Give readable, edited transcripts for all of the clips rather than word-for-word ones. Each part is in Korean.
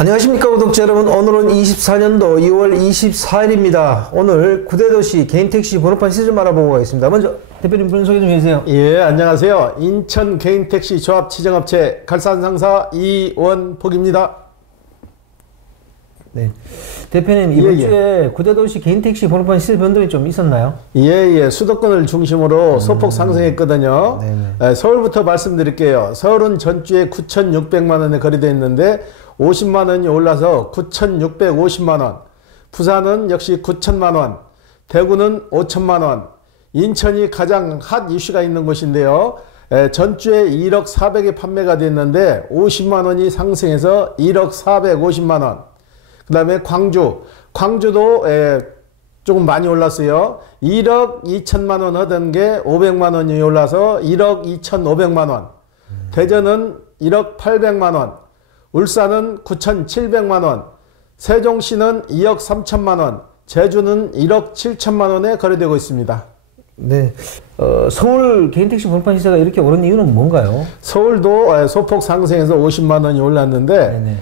안녕하십니까 구독자 여러분. 오늘은 24년도 2월 24일입니다. 오늘 구대도시 개인택시 번호판 시세 좀 알아보고 가겠습니다. 먼저 대표님 분 소개 좀 해주세요. 예, 안녕하세요. 인천 개인택시 조합 지정업체 갈산상사 이원복입니다. 네, 대표님 이번 주에 구대도시 개인택시 번호판 시세 변동이 좀 있었나요? 예, 수도권을 중심으로 소폭 상승했거든요. 서울부터 말씀드릴게요. 서울은 전주에 9,600만 원에 거래되어 있는데 50만 원이 올라서 9,650만 원. 부산은 역시 9천만 원. 대구는 5천만 원. 인천이 가장 핫 이슈가 있는 곳인데요. 전주에 1억 400에 판매가 됐는데 50만 원이 상승해서 1억 450만 원. 그 다음에 광주도 조금 많이 올랐어요. 1억 2천만 원 하던 게 500만 원이 올라서 1억 2,500만 원. 대전은 1억 800만 원. 울산은 9,700만 원. 세종시는 2억 3천만 원. 제주는 1억 7천만 원에 거래되고 있습니다. 네, 서울 개인택시 번호판 시세가 이렇게 오른 이유는 뭔가요? 서울도 소폭 상승해서 50만 원이 올랐는데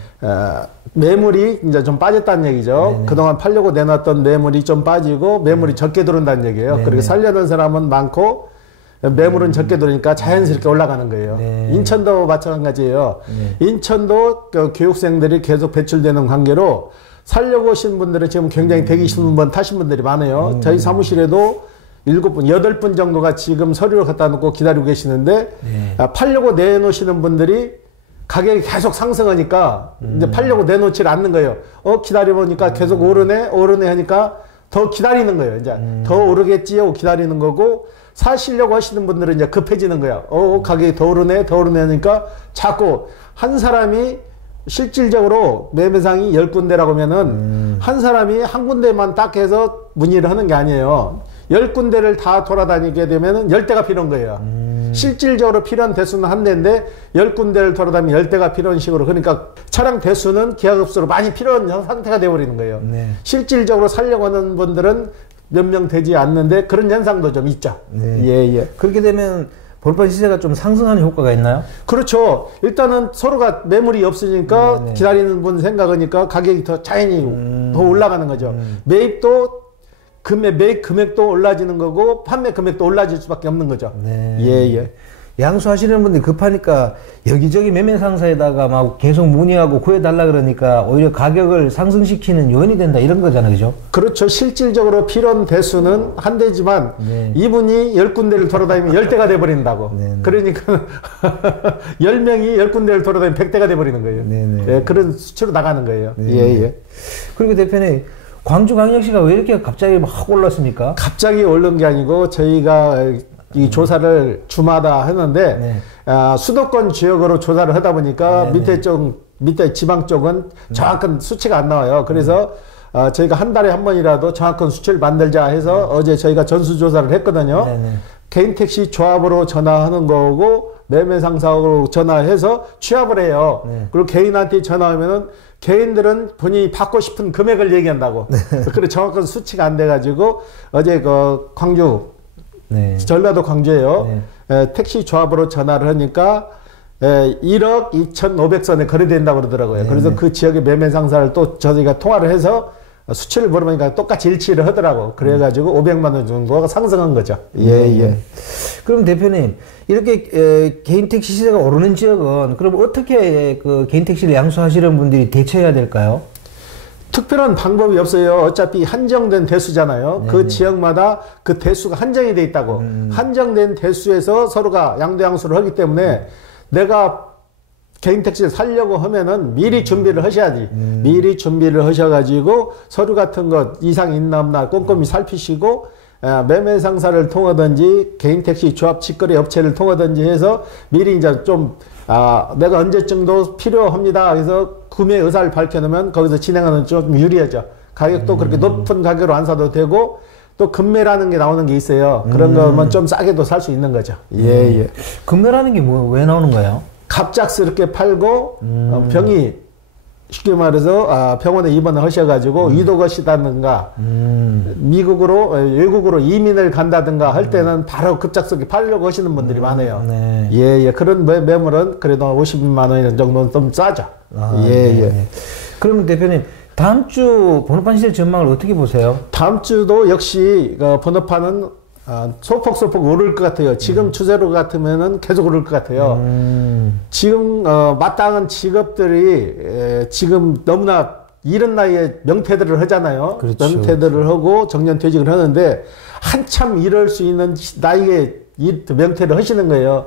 매물이 이제 좀 빠졌다는 얘기죠. 네네. 그동안 팔려고 내놨던 매물이 좀 빠지고 매물이 적게 들어온다는 얘기예요. 그렇게 살려는 사람은 많고 매물은 적게 들어오니까 자연스럽게 올라가는 거예요. 네. 인천도 마찬가지예요. 인천도 교육생들이 계속 배출되는 관계로 살려고 오신 분들은 지금 굉장히 대기 신문 타신 분들이 많아요. 저희 사무실에도 7분, 8분 정도가 지금 서류를 갖다 놓고 기다리고 계시는데 팔려고 내놓으시는 분들이 가격이 계속 상승하니까 이제 팔려고 내놓지 않는 거예요. 기다려보니까 계속 오르네 하니까 더 기다리는 거예요. 이제 더 오르겠지요 기다리는 거고, 사시려고 하시는 분들은 이제 급해지는 거예요. 가격이 더 오르네 하니까 자꾸 한 사람이 실질적으로 매매상이 10군데라고 하면은 한 사람이 한 군데만 딱 해서 문의를 하는 게 아니에요. 10군데를 다 돌아다니게 되면은 10대가 필요한 거예요. 실질적으로 필요한 대수는 한 대인데 10군데를 돌아다니면 10대가 필요한 식으로, 그러니까 차량 대수는 기하급수로 많이 필요한 상태가 되어버리는 거예요. 실질적으로 살려고 하는 분들은 몇 명 되지 않는데 그런 현상도 좀 있죠. 그렇게 되면 번호판 시세가 좀 상승하는 효과가 있나요? 그렇죠. 일단은 서로가 매물이 없으니까 기다리는 분 생각하니까 가격이 더 자연히 더 올라가는 거죠. 매입도 매입 금액도 올라지는 거고 판매 금액도 올라질 수밖에 없는 거죠. 양수하시는 분들이 급하니까 여기저기 매매 상사에다가 막 계속 문의하고 구해달라 그러니까 오히려 가격을 상승시키는 요인이 된다, 이런 거잖아요, 그죠? 그렇죠. 실질적으로 필요한 대수는 한 대지만 이분이 10군데를 돌아다니면 10대가 돼버린다고. 그러니까 10명이 10군데를 돌아다니면 100대가 돼버리는 거예요. 그런 수치로 나가는 거예요. 그리고 대표님, 광주광역시가 왜 이렇게 갑자기 막 올랐습니까? 갑자기 오른 게 아니고 저희가 이 조사를 주마다 하는데 수도권 지역으로 조사를 하다 보니까 밑에 지방 쪽은 정확한 수치가 안 나와요. 그래서 저희가 한 달에 한 번이라도 정확한 수치를 만들자 해서 어제 저희가 전수조사를 했거든요. 개인택시 조합으로 전화하는 거고 매매상사하고 전화해서 취합을 해요. 그리고 개인한테 전화하면은 개인들은 본인이 받고 싶은 금액을 얘기한다고. 그래 정확한 수치가 안 돼가지고 어제 그 광주, 전라도 광주에요. 택시 조합으로 전화를 하니까 1억 2,500선에 거래된다고 그러더라고요. 그래서 그 지역의 매매상사를 또 저희가 통화를 해서 수치를 물어보니까 똑같이 일치를 하더라고. 그래가지고 500만 원 정도가 상승한 거죠. 그럼 대표님, 이렇게 개인택시 시세가 오르는 지역은 그럼 어떻게 그 개인택시를 양수하시는 분들이 대처해야 될까요? 특별한 방법이 없어요. 어차피 한정된 대수잖아요. 그 지역마다 그 대수가 한정이 돼 있다고. 한정된 대수에서 서로가 양도양수를 하기 때문에 내가 개인택시를 살려고 하면은 미리 준비를 하셔야지. 미리 준비를 하셔가지고 서류 같은 것 이상 있나 없나 꼼꼼히 살피시고 매매상사를 통하든지 개인택시 조합 직거래 업체를 통하든지 해서 미리 이제 좀 내가 언제쯤도 필요합니다. 그래서 구매 의사를 밝혀놓으면 거기서 진행하는 좀 유리하죠. 가격도 그렇게 높은 가격으로 안 사도 되고 또 금매라는 게 나오는 게 있어요. 그런 거면 좀 싸게도 살 수 있는 거죠. 금매라는 게 왜 나오는 거예요? 갑작스럽게 팔고 병이 쉽게 말해서 병원에 입원을 하셔가지고 위독하시다든가 미국으로 외국으로 이민을 간다든가 할 때는 바로 급작스럽게 팔려고 하시는 분들이 많아요. 네. 그런 매물은 그래도 50만 원 정도는 좀 싸죠. 그러면 대표님 다음 주 번호판 시세 전망을 어떻게 보세요? 다음 주도 역시 번호판은 소폭소폭 오를 것 같아요. 지금 추세로 같으면은 계속 오를 것 같아요. 지금 마땅한 직업들이 지금 너무나 이른 나이에 명퇴들을 하잖아요. 그렇죠. 명퇴들을 하고 정년퇴직을 하는데 한참 일할 수 있는 나이에 명퇴를 하시는 거예요.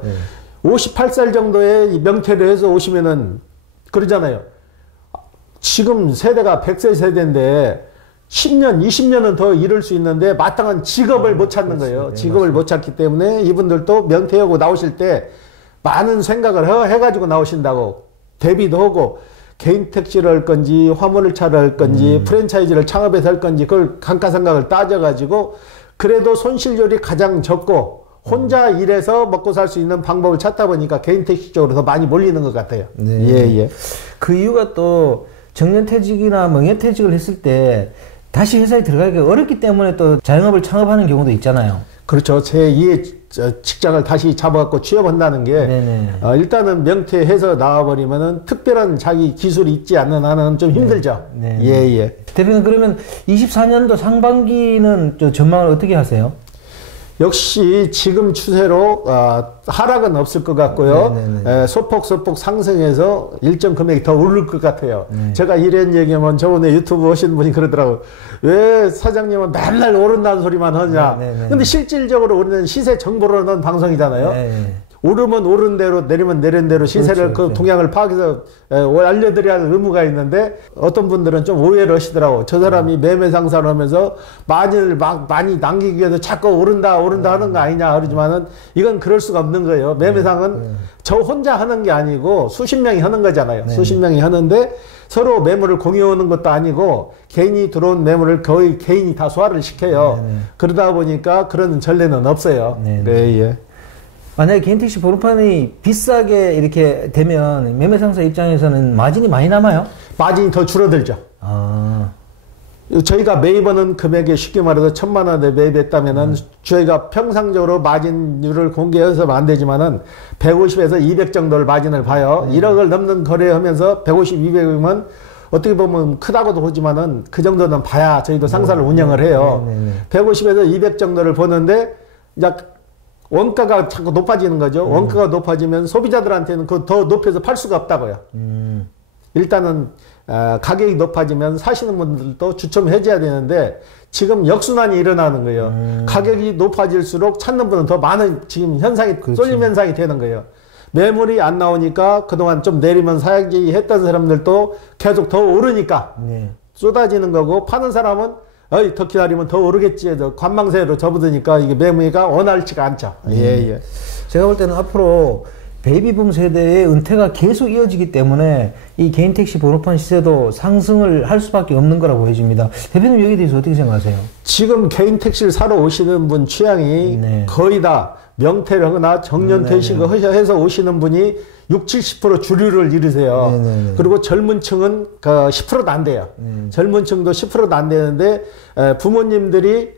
58살 정도에 명퇴를 해서 오시면은 그러잖아요. 지금 세대가 100세 세대인데 10년, 20년은 더 일할 수 있는데 마땅한 직업을 못 찾는 거예요. 직업을 못 찾기 때문에 이분들도 명퇴하고 나오실 때 많은 생각을 해가지고 나오신다고. 대비도 하고 개인 택시를 할 건지 화물을 차를 할 건지 프랜차이즈를 창업해서 할 건지 그걸 감가상각을 따져가지고 그래도 손실률이 가장 적고 혼자 일해서 먹고 살 수 있는 방법을 찾다 보니까 개인 택시 쪽으로 더 많이 몰리는 것 같아요. 네. 예. 그 이유가 또 정년퇴직이나 명예퇴직을 했을 때 다시 회사에 들어가기가 어렵기 때문에 또 자영업을 창업하는 경우도 있잖아요. 그렇죠. 제2의 직장을 다시 잡아갖고 취업한다는 게 일단은 명퇴해서 나와버리면은 특별한 자기 기술이 있지 않는 한은 좀 힘들죠. 예. 대표님 그러면 24년도 상반기는 전망을 어떻게 하세요? 역시 지금 추세로 하락은 없을 것 같고요. 소폭 상승해서 일정 금액이 더 오를 것 같아요. 제가 이런 얘기하면 저번에 유튜브 하신 분이 그러더라고요. 왜 사장님은 맨날 오른다는 소리만 하냐. 근데 실질적으로 우리는 시세 정보를 넣은 방송이잖아요. 오르면 오른 대로 내리면 내린 대로 시세를 그 동향을 파악해서 알려드려야 할 의무가 있는데 어떤 분들은 좀 오해를 하시더라고. 저 사람이 매매 상사를 하면서 많이 남기기 위해서 자꾸 오른다 하는 거 아니냐 그러지만은 이건 그럴 수가 없는 거예요. 매매상은 저 혼자 하는 게 아니고 수십 명이 하는 거잖아요. 수십 명이 하는데 서로 매물을 공유하는 것도 아니고 개인이 들어온 매물을 거의 개인이 다 소화를 시켜요. 그러다 보니까 그런 전례는 없어요. 예. 만약에 개인택시 번호판이 비싸게 이렇게 되면 매매상사 입장에서는 마진이 많이 남아요? 마진이 더 줄어들죠. 저희가 매입하는 금액에 쉽게 말해서 1,000만 원에 매입했다면은 저희가 평상적으로 마진율을 공개해서는 안 되지만은 150에서 200 정도를 마진을 봐요. 1억을 넘는 거래하면서 150, 200이면 어떻게 보면 크다고도 보지만은 그 정도는 봐야 저희도 상사를 운영을 해요. 150에서 200 정도를 보는데 이제 원가가 자꾸 높아지는 거죠. 원가가 높아지면 소비자들한테는 그 더 높여서 팔 수가 없다고요. 일단은 가격이 높아지면 사시는 분들도 주춤해줘야 되는데 지금 역순환이 일어나는 거예요. 가격이 높아질수록 찾는 분은 더 많은 지금 현상이 쏠림 현상이 되는 거예요. 매물이 안 나오니까 그동안 좀 내리면 사야지 했던 사람들도 계속 더 오르니까 쏟아지는 거고 파는 사람은 더 기다리면 더 오르겠지 해서 관망세로 접어드니까 이게 매물가 원활치가 않죠. 예. 제가 볼 때는 앞으로 베이비붐 세대의 은퇴가 계속 이어지기 때문에 이 개인택시 번호판 시세도 상승을 할 수밖에 없는 거라고 보여집니다. 대표님 여기에 대해서 어떻게 생각하세요? 지금 개인택시를 사러 오시는 분 취향이 거의 다 명퇴를 하거나 정년퇴직을 해서 오시는 분이 60, 70% 주류를 이루세요. 그리고 젊은 층은 10%도 안 돼요. 젊은 층도 10%도 안 되는데 부모님들이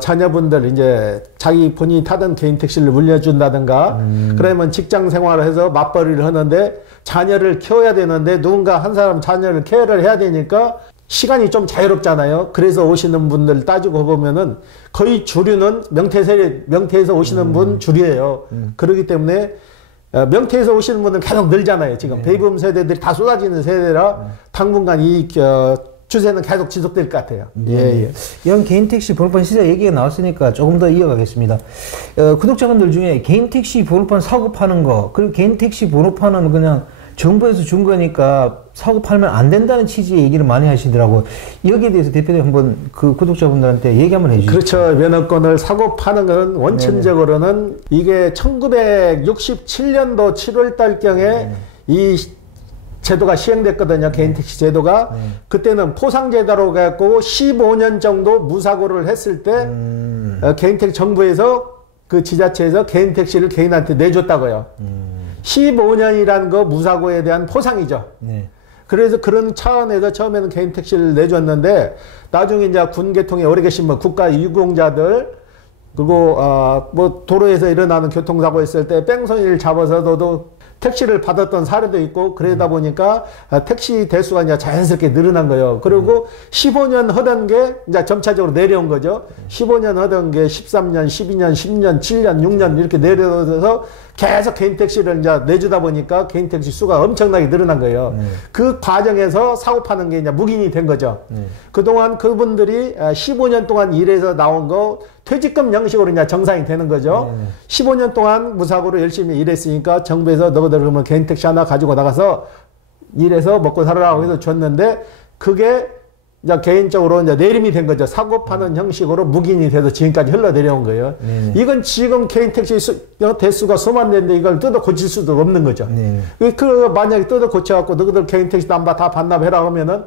자녀분들 이제 자기 본인이 타던 개인 택시를 물려준다든가 그러면 직장 생활을 해서 맞벌이를 하는데 자녀를 키워야 되는데 누군가 한 사람 자녀를 케어를 해야 되니까 시간이 좀 자유롭잖아요. 그래서 오시는 분들 따지고 보면은 거의 주류는 명퇴에서 오시는 분 주류예요. 그렇기 때문에 명퇴에서 오시는 분은 계속 늘잖아요. 지금 베이비붐 세대들이 다 쏟아지는 세대라 당분간 이 추세는 계속 지속될 것 같아요. 이런 개인택시 번호판 시세 얘기가 나왔으니까 조금 더 이어가겠습니다. 구독자분들 중에 개인택시 번호판 사고 파는 거, 그리고 개인택시 번호판은 그냥 정부에서 준 거니까 사고 팔면 안 된다는 취지의 얘기를 많이 하시더라고요. 여기에 대해서 대표님 한번 그 구독자분들한테 얘기 한번 해주시죠. 그렇죠. 면허권을 사고 파는 건 원천적으로는 이게 1967년도 7월달경에 이 제도가 시행됐거든요. 개인택시 제도가. 그때는 포상제도로 갖고 15년 정도 무사고를 했을 때 개인택시 정부에서 그 지자체에서 개인택시를 개인한테 내줬다고요. 15년이라는 거 무사고에 대한 포상이죠. 그래서 그런 차원에서 처음에는 개인택시를 내줬는데 나중에 이제 군계통에 오래 계신 분 국가 유공자들 그리고 뭐 도로에서 일어나는 교통사고 있을 때 뺑소니를 잡아서도 택시를 받았던 사례도 있고 그러다 보니까 택시 대수가 이제 자연스럽게 늘어난 거예요. 그리고 15년 하던 게 이제 점차적으로 내려온 거죠. 15년 하던 게 13년, 12년, 10년, 7년, 6년 이렇게 내려서 계속 개인 택시를 이제 내주다 보니까 개인 택시 수가 엄청나게 늘어난 거예요. 그 과정에서 사고 파는 게 이제 묵인이 된 거죠. 그동안 그분들이 15년 동안 일해서 나온 거 퇴직금 형식으로 이제 정상이 되는 거죠. 15년 동안 무사고로 열심히 일했으니까 정부에서 너희들 그러면 개인 택시 하나 가지고 나가서 일해서 먹고 살아라고 해서 줬는데 그게 이제 개인적으로 이제 내림이 된 거죠. 사고 파는 형식으로 묵인이 돼서 지금까지 흘러내려온 거예요. 이건 지금 개인 택시 대수가 수만 대인데 이걸 뜯어 고칠 수도 없는 거죠. 그 만약에 뜯어 고쳐갖고 너희들 개인 택시 다 반납해라 하면은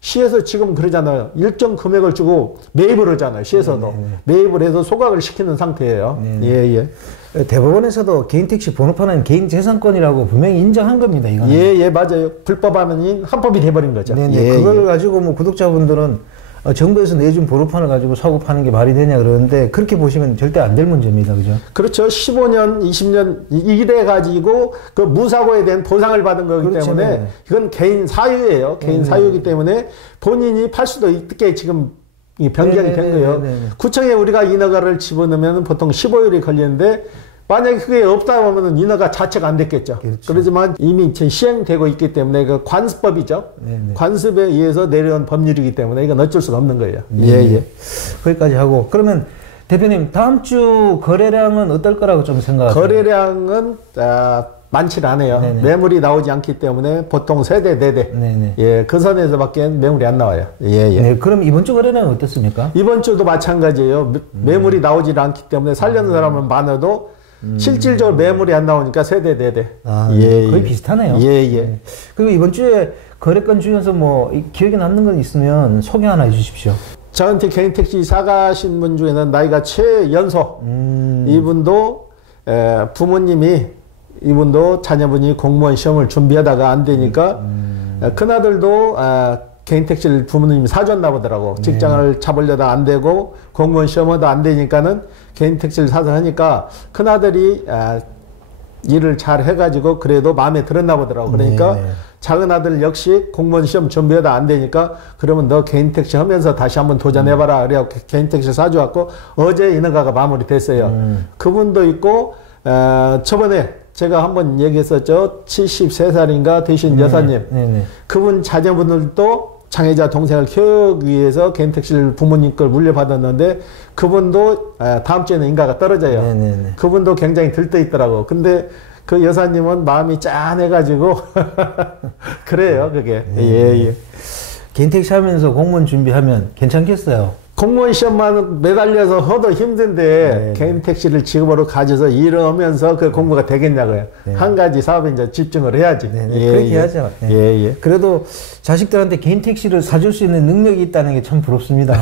시에서 지금 그러잖아요. 일정 금액을 주고 매입을 하잖아요. 시에서도 매입을 해서 소각을 시키는 상태예요. 예. 대법원에서도 개인 택시 번호판은 개인 재산권이라고 분명히 인정한 겁니다. 이거는. 예, 맞아요. 불법하면 합법이 돼버린 거죠. 그걸 가지고 뭐 구독자분들은 정부에서 내준 번호판을 가지고 사고 파는 게 말이 되냐 그러는데 그렇게 보시면 절대 안 될 문제입니다. 그죠? 그렇죠. 15년, 20년 이래 가지고 그 무사고에 대한 보상을 받은 거기 그렇죠. 때문에 이건 개인 사유예요. 개인 사유이기 때문에 본인이 팔 수도 있게 지금 변경이 된 거예요. 구청에 우리가 인허가를 집어넣으면 보통 15일이 걸리는데 만약에 그게 없다 보면은 인허가 자체가 안 됐겠죠. 그렇죠. 그렇지만 이미 시행되고 있기 때문에 그 관습법이죠. 관습에 의해서 내려온 법률이기 때문에 이건 어쩔 수가 없는 거예요. 예. 거기까지 하고 그러면 대표님 다음 주 거래량은 어떨 거라고 좀 생각하세요? 거래량은 많지 않아요. 매물이 나오지 않기 때문에 보통 3대, 4대. 예, 그 선에서밖에 매물이 안 나와요. 예. 네, 그럼 이번 주 거래량은 어떻습니까? 이번 주도 마찬가지예요. 매물이 나오지 않기 때문에 살려는 사람은 많아도 실질적으로 매물이 안 나오니까 3대, 4대. 거의 비슷하네요. 예. 그리고 이번 주에 거래건 중에서 뭐 기억에 남는 건 있으면 소개 하나 해주십시오. 저한테 개인 택시 사가신 분 중에는 나이가 최연소. 이분도 이분도 자녀분이 공무원 시험을 준비하다가 안 되니까 큰아들도 개인 택시를 부모님이 사줬나 보더라고. 직장을 잡으려다 안 되고 공무원 시험하다 안 되니까는 개인 택시를 사서 하니까 큰아들이 일을 잘 해가지고 그래도 마음에 들었나 보더라고. 그러니까 작은 아들 역시 공무원 시험 준비하다 안 되니까 그러면 너 개인 택시 하면서 다시 한번 도전해봐라. 그래갖고 개인 택시 사줘갖고 어제 인허가가 마무리됐어요. 그분도 있고 저번에 제가 한번 얘기했었죠. 73살인가 되신 여사님. 그분 자녀분들도 장애자 동생을 키우기 위해서 개인 택시를 부모님 걸 물려받았는데 그분도 다음 주에는 인가가 떨어져요. 그분도 굉장히 들떠 있더라고. 근데 그 여사님은 마음이 짠해가지고 그래요. 그게. 예. 개인 택시 하면서 공무원 준비하면 괜찮겠어요? 공무원 시험만 매달려서 허도 힘든데 개인 택시를 직업으로 가져서 일을 하면서 그 공부가 되겠냐고요. 한 가지 사업에 이제 집중을 해야지. 그렇게 해야죠. 그래도 자식들한테 개인 택시를 사줄 수 있는 능력이 있다는 게 참 부럽습니다.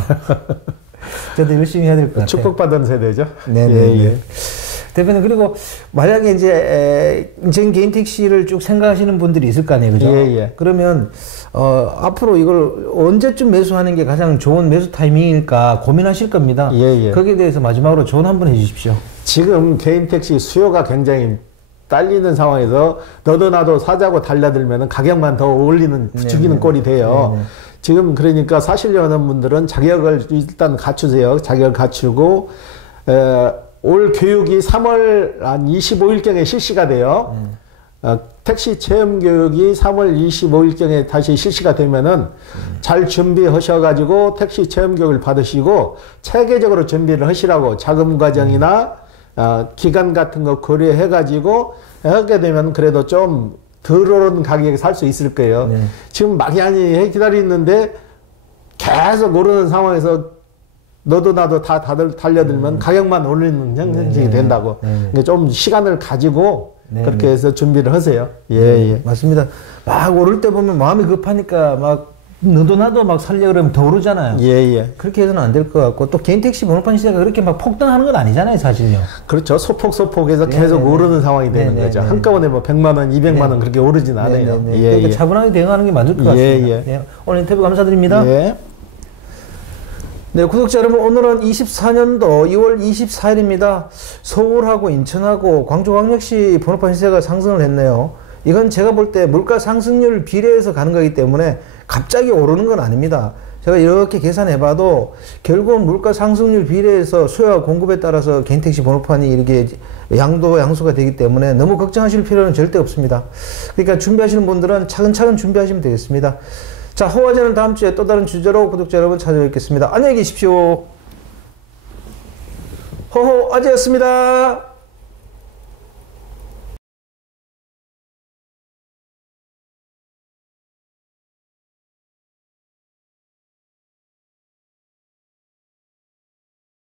저도 열심히 해야 될 것 같아요. 축복받은 세대죠. 대표님, 그리고 만약에 이제 개인 택시를 쭉 생각하시는 분들이 있을 거 아니에요, 그죠? 그러면 앞으로 이걸 언제쯤 매수하는 게 가장 좋은 매수 타이밍일까 고민하실 겁니다. 거기에 대해서 마지막으로 조언 한번 해주십시오. 지금 개인 택시 수요가 굉장히 딸리는 상황에서 너도 나도 사자고 달려들면 가격만 더 올리는 죽이는 꼴이 돼요. 지금 그러니까 사시려는 분들은 자격을 일단 갖추세요. 자격을 갖추고 올 교육이 3월 한 25일경에 실시가 돼요. 택시 체험 교육이 3월 25일경에 다시 실시가 되면은 잘 준비하셔가지고 택시 체험 교육을 받으시고 체계적으로 준비를 하시라고 자금 과정이나 기간 같은 거 고려해가지고 하게 되면 그래도 좀 덜 오른 가격에 살 수 있을 거예요. 지금 막연히 기다리는데 계속 오르는 상황에서 너도 나도 다들 달려들면 가격만 올리는 형식이 된다고. 그러니까 좀 시간을 가지고 그렇게 해서 준비를 하세요. 맞습니다. 막 오를 때 보면 마음이 급하니까 막 너도 나도 막 살려 그러면 더 오르잖아요. 그렇게 해서는 안 될 것 같고 또 개인 택시 번호판 시세가 그렇게 막 폭등하는 건 아니잖아요, 사실요. 그렇죠. 소폭해서 계속 오르는 상황이 되는 거죠. 한꺼번에 뭐 100만 원, 200만 원 그렇게 오르진 않아요. 그러니까 차분하게 대응하는 게 맞을 것 같습니다. 오늘 인터뷰 감사드립니다. 네, 구독자 여러분, 오늘은 24년도 2월 24일입니다. 서울하고 인천하고 광주광역시 번호판 시세가 상승을 했네요. 이건 제가 볼 때 물가 상승률 비례해서 가는 거기 때문에 갑자기 오르는 건 아닙니다. 제가 이렇게 계산해봐도 결국은 물가 상승률 비례해서 수요와 공급에 따라서 개인택시 번호판이 이렇게 양수가 되기 때문에 너무 걱정하실 필요는 절대 없습니다. 그러니까 준비하시는 분들은 차근차근 준비하시면 되겠습니다. 자, 호화제는 다음 주에 또 다른 주제로 구독자 여러분 찾아뵙겠습니다. 안녕히 계십시오. 호호아제였습니다.